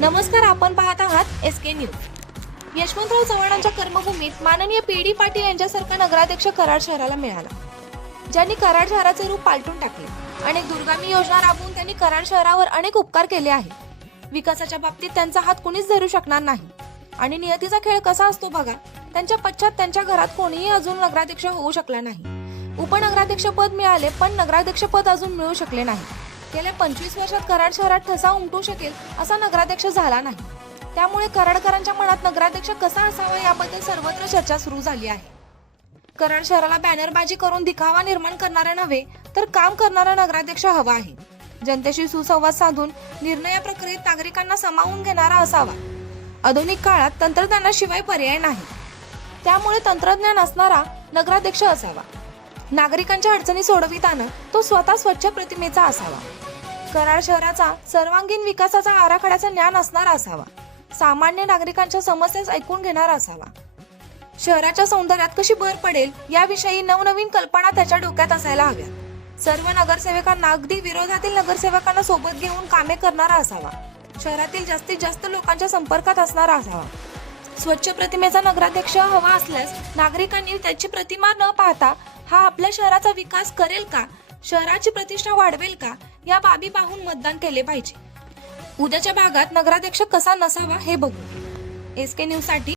नमस्कार आपण पाहत आहात एस के न्यूज यशवंतराव चव्हाणांच्या कर्मभूमीत माननीय पी डी पाटील यांच्यासारखा नगराध्यक्ष कराड शहराला मिळाला. ज्यांनी कराड शहराचे रूप पालटून टाकले अनेक दुर्गामी योजना राबवून त्यांनी कराड शहरावर अनेक उपकार केले आहेत. विकासाच्या बाबतीत त्यांचा हात कुणीच धरू शकणार नाही. आणि नियतीचा खेळ कसा असतो बघा त्यांच्या पश्चात त्यांच्या घरात कोणीही अजून नगराध्यक्ष होऊ शकला नाही. उपनगराध्यक्ष पद मिळाले पण नगराध्यक्ष पद अजून मिळू शकले नाही. गेल्या पंचवीस वर्षात कराड शहरात ठसा उमटू शकेल असा नगराध्यक्ष झाला नाही. त्यामुळे कराडकरांच्या मनात नगराध्यक्ष कसा असावा याबद्दल सर्वत्र चर्चा सुरू झाली आहे. कराड शहराला बॅनरबाजी करून दिखावा निर्माण करणारा नव्हे तर काम करणारा नगराध्यक्ष हवा आहे. जनतेशी सुसंवाद साधून निर्णय प्रक्रियेत नागरिकांना सामावून घेणारा असावा. आधुनिक काळात तंत्रज्ञानाशिवाय पर्याय नाही. त्यामुळे तंत्रज्ञान असणारा नगराध्यक्ष असावा. नागरिकांच्या अडचणी सोडविताना तो स्वतः स्वच्छ प्रतिमेचा असावा. कराड शहराचा सर्वांगीण विकासाचा आराखड्याचं ज्ञान असणारा असावा. सामान्य नागरिकांच्या समस्या ऐकून घेणारा असावा. शहराच्या सौंदर्यात कशी भर पडेल याविषयी नवनवीन कल्पना त्याच्या डोक्यात असायला हव्यात. सर्व नगरसेवकांना अगदी विरोधातील नगरसेवकांना सोबत घेऊन कामे करणारा असावा. शहरातील जास्तीत जास्त लोकांच्या संपर्कात असणारा असावा. स्वच्छ प्रतिमेचा नगराध्यक्ष हवा असल्यास नागरिकांनी त्याची प्रतिमा न पाहता हा आपल्या शहराचा विकास करेल का? शहराची प्रतिष्ठा वाढवेल का? या बाबी पाहून मतदान केले पाहिजे. उद्याच्या भागात नगराध्यक्ष कसा नसावा हे बघू. एस के न्यूजसाठी